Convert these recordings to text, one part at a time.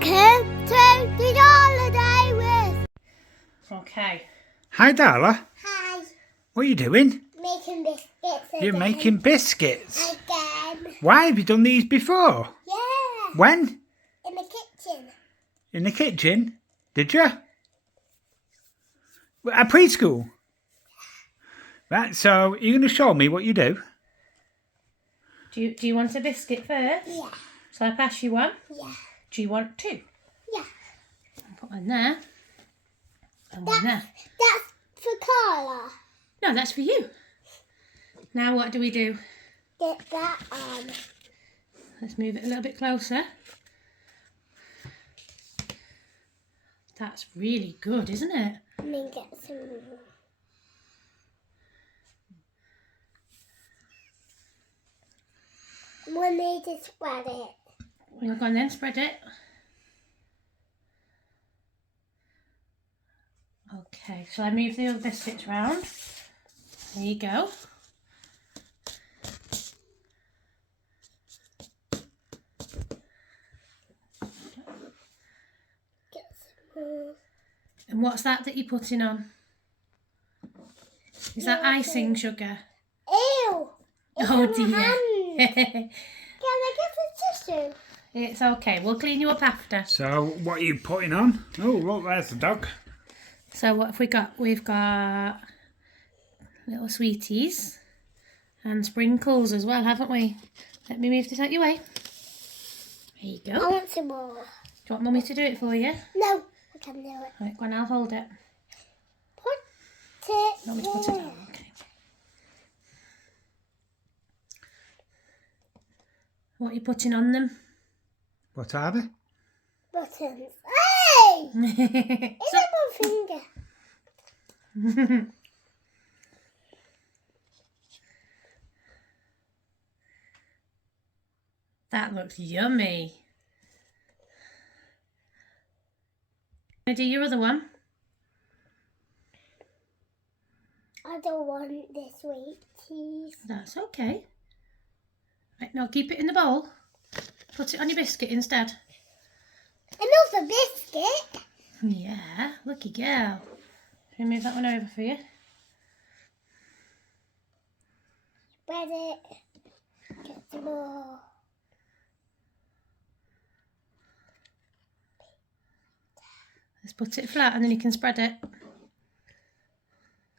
Welcome to the holiday with. Okay. Hi, Darla. Hi. What are you doing? Making biscuits again. You're making biscuits. Again. Why have you done these before? Yeah. When? In the kitchen. In the kitchen? Did you? At preschool? Right, so you're going to show me what you do? Do you want a biscuit first? Yeah. So I pass you one? Yeah. Do you want two? Yeah. Put one there. And one there. That's for Carla. No, that's for you. Now what do we do? Get that on. Let's move it a little bit closer. That's really good, isn't it? And then get some. We need to spread it. We'll go and then spread it. Okay, shall I move the other biscuits round? There you go. Get some more. And what's that you're putting on? Is that icing sugar? Ew! It's Oh on my dear. hand. Can I get the tissue? It's okay, we'll clean you up after. So, what are you putting on? Oh, look, there's the dog. So what have we got? We've got little sweeties and sprinkles as well, haven't we? Let me move this out your way. There you I go. want some more. Do you want Mummy to do it for you? No, I can do it. Right, go on, I'll hold it. Put it. Want me to put it down? Okay. What are you putting on them? What are they? Buttons. Hey! It's So- on my finger. That looks yummy. Gonna do your other one? I don't want this sweeties. That's okay. Right, now keep it in the bowl. Put it on your biscuit instead. Another biscuit. Yeah, lucky girl. Let me move that one over for you. Spread it. Get some more. Let's put it flat and then you can spread it.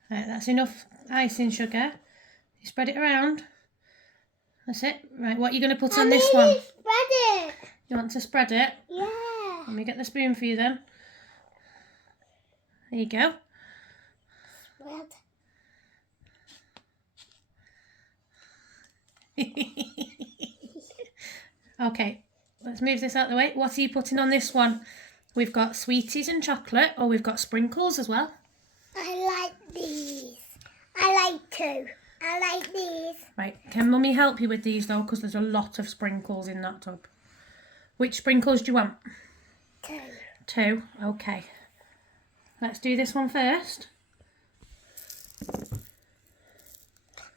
Right, that's enough icing sugar. You spread it around. That's it. Right, what are you going to put on this one? Spread it. You want to spread it? Yeah. Let me get the spoon for you then. There you go. Spread. Okay, let's move this out of the way. What are you putting on this one? We've got sweeties and chocolate, or we've got sprinkles as well. I like these. I like two. I like these. Right, can Mummy help you with these though? Because there's a lot of sprinkles in that tub. Which sprinkles do you want? Two. Two, okay. Let's do this one first.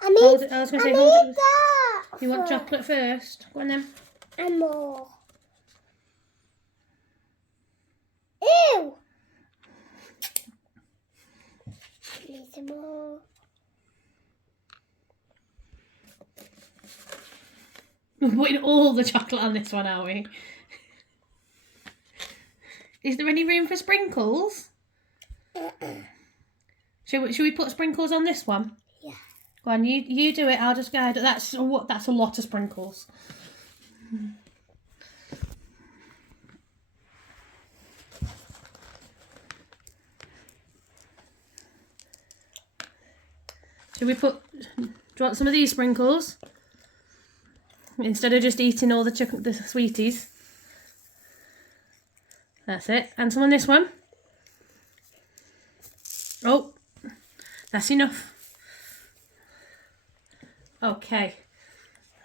I need, Hold it, I was going to say I hold need it. that. You want chocolate first? Go on then. And more. Ew. Need some more. We're putting all the chocolate on this one, are we? Is there any room for sprinkles? Should we put sprinkles on this one? Yeah. Go on, you do it. I'll just guide it. That's a lot of sprinkles. Should we put? Do you want some of these sprinkles instead of just eating all the sweeties? That's it. And some on this one. Oh, that's enough. Okay.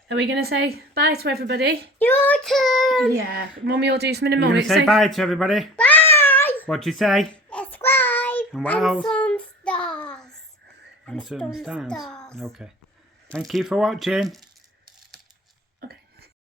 Are we going to say bye to everybody? Your turn. Yeah. Mummy will do something in a You're going moment. to say bye to everybody? Bye. What'd you say? Subscribe. And what else? Some stars. And some some stars. stars. Okay. Thank you for watching.